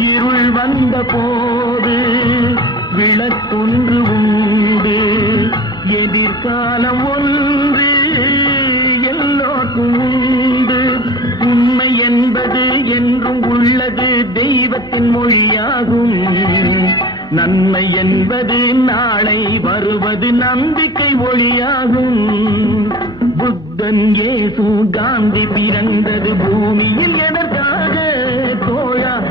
இருள் வந்த போது விளக்கொன்று உண்டு, எதிர்காலம் ஒன்று எல்லோருக்கும் உண்டு. உண்மை என்பது என்றும் உள்ளது, தெய்வத்தின் மொழியாகும். நன்மை என்பது நாளை வருவது, நம்பிக்கை ஒளியாகும். புத்தன், இயேசு, காந்தி பிறந்தது பூமியில் எதற்காக தோழா?